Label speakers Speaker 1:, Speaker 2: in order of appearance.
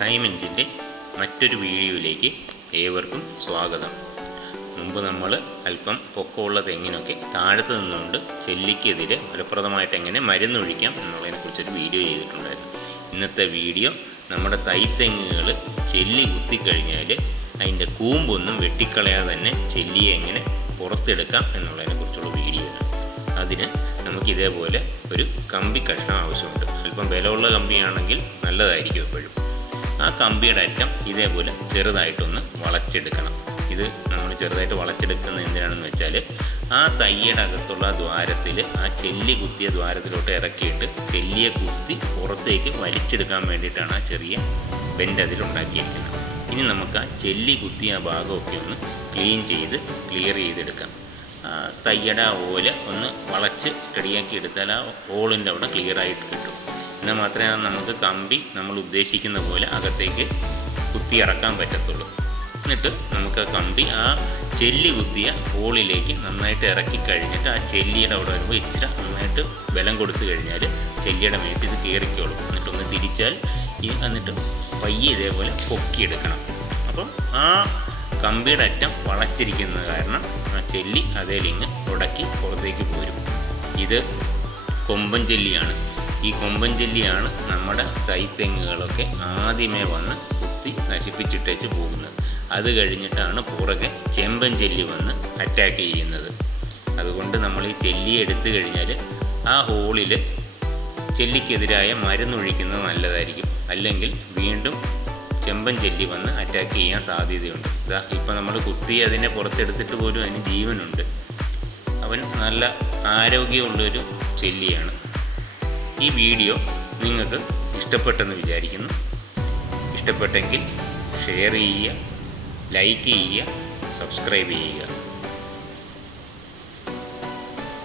Speaker 1: Time എഞ്ചിന്റെ മറ്റൊരു വീഡിയോയിലേക്ക് ഏവർക്കും സ്വാഗതം. മുമ്പ് നമ്മൾ അല്പം പൊക്കമുള്ള തെങ്ങിനൊക്കെ താഴത്ത് നിന്നുകൊണ്ട് ചെല്ലിക്കെതിരെ ഫലപ്രദമായിട്ട് എങ്ങനെ മരുന്നൊഴിക്കാം എന്നുള്ളതിനെക്കുറിച്ചൊരു വീഡിയോ ചെയ്തിട്ടുണ്ടായിരുന്നു. ഇന്നത്തെ വീഡിയോ നമ്മുടെ തൈത്തെങ്ങുകൾ ചെല്ലി കുത്തിക്കഴിഞ്ഞാൽ അതിന്റെ കൂമ്പൊന്നും വെട്ടിക്കളയാതെ തന്നെ ചെല്ലിയെ എങ്ങനെ പുറത്തെടുക്കാം എന്നുള്ളതിനെക്കുറിച്ചുള്ള വീഡിയോ ആണ്. അതിന് നമുക്ക് ഇതേപോലെ ഒരു കമ്പി കഷ്ണം ആവശ്യമുണ്ട്. അല്പം ബലമുള്ള കമ്പിയാണെങ്കിൽ നല്ലതായിരിക്കും എപ്പോഴും. ആ കമ്പിയുടെ അറ്റം ഇതേപോലെ ചെറുതായിട്ടൊന്ന് വളച്ചെടുക്കണം. ഇത് നമ്മൾ ചെറുതായിട്ട് വളച്ചെടുക്കുന്നത് എന്തിനാണെന്ന് വെച്ചാൽ ആ തയ്യയുടെ അകത്തുള്ള ദ്വാരത്തിൽ ആ ചെല്ലി കുത്തിയ ദ്വാരത്തിലോട്ട് ഇറക്കിയിട്ട് ചെല്ലിയെ കുത്തി പുറത്തേക്ക് വലിച്ചെടുക്കാൻ വേണ്ടിയിട്ടാണ് ആ ചെറിയ ബെൻഡ് അതിലുണ്ടാക്കിയിരിക്കുന്നത് ഇനി നമുക്ക് ആ ചെല്ലി കുത്തിയ ഭാഗമൊക്കെ ഒന്ന് ക്ലീൻ ചെയ്ത് ക്ലിയർ ചെയ്തെടുക്കാം. തയ്യട ഓല ഒന്ന് വളച്ച് റെഡിയാക്കി എടുത്താൽ ആ ഹോളിന്റെ അവിടെ ക്ലിയർ ആയിട്ട് കിട്ടും. എന്നാൽ മാത്രമേ നമുക്ക് കമ്പി നമ്മൾ ഉദ്ദേശിക്കുന്ന പോലെ അകത്തേക്ക് കുത്തി ഇറക്കാൻ പറ്റത്തുള്ളൂ. എന്നിട്ട് നമുക്ക് ആ കമ്പി ആ ചെല്ലി കുത്തിയ ഹോളിലേക്ക് നന്നായിട്ട് ഇറക്കി കഴിഞ്ഞിട്ട് ആ ചെല്ലിയുടെ അവിടെ വരുമ്പോൾ ഇച്ചിരി നന്നായിട്ട് ബലം കൊടുത്തു കഴിഞ്ഞാൽ ചെല്ലിയുടെ മേത്ത് ഇത് കയറിക്കോളും എന്നിട്ടൊന്ന് തിരിച്ചാൽ ഈ എന്നിട്ട് പയ്യെ ഇതേപോലെ പൊക്കിയെടുക്കണം. അപ്പം ആ കമ്പിയുടെ അറ്റം വളച്ചിരിക്കുന്നത് കാരണം ആ ചെല്ലി അതേലിങ്ങ് ഉടക്കി പുറത്തേക്ക് പോരും. ഇത് കൊമ്പൻ ചെല്ലിയാണ്. ഈ കൊമ്പൻ ചെല്ലിയാണ് നമ്മുടെ കൈത്തെങ്ങുകളൊക്കെ ആദ്യമേ വന്ന് കുത്തി നശിപ്പിച്ചിട്ടേച്ച് പോകുന്നത്. അത് കഴിഞ്ഞിട്ടാണ് പുറകെ ചെമ്പൻ ചെല്ലി വന്ന് അറ്റാക്ക് ചെയ്യുന്നത്. അതുകൊണ്ട് നമ്മൾ ഈ ചെല്ലി എടുത്തു കഴിഞ്ഞാൽ ആ ഹോളിൽ ചെല്ലിക്കെതിരായ മരുന്നൊഴിക്കുന്നത് നല്ലതായിരിക്കും. അല്ലെങ്കിൽ വീണ്ടും ചെമ്പൻ ചെല്ലി വന്ന് അറ്റാക്ക് ചെയ്യാൻ സാധ്യതയുണ്ട്. ഇതാ ഇപ്പം നമ്മൾ കുത്തി അതിനെ പുറത്തെടുത്തിട്ട് പോലും അതിന് ജീവനുണ്ട്. അവൻ നല്ല ആരോഗ്യമുള്ളൊരു ചെല്ലിയാണ് ഈ വീഡിയോ നിങ്ങൾക്ക് ഇഷ്ടപ്പെട്ടെന്ന് വിചാരിക്കുന്നു. ഇഷ്ടപ്പെട്ടെങ്കിൽ ഷെയർ ചെയ്യുക ലൈക്ക് ചെയ്യുക സബ്സ്ക്രൈബ് ചെയ്യുക.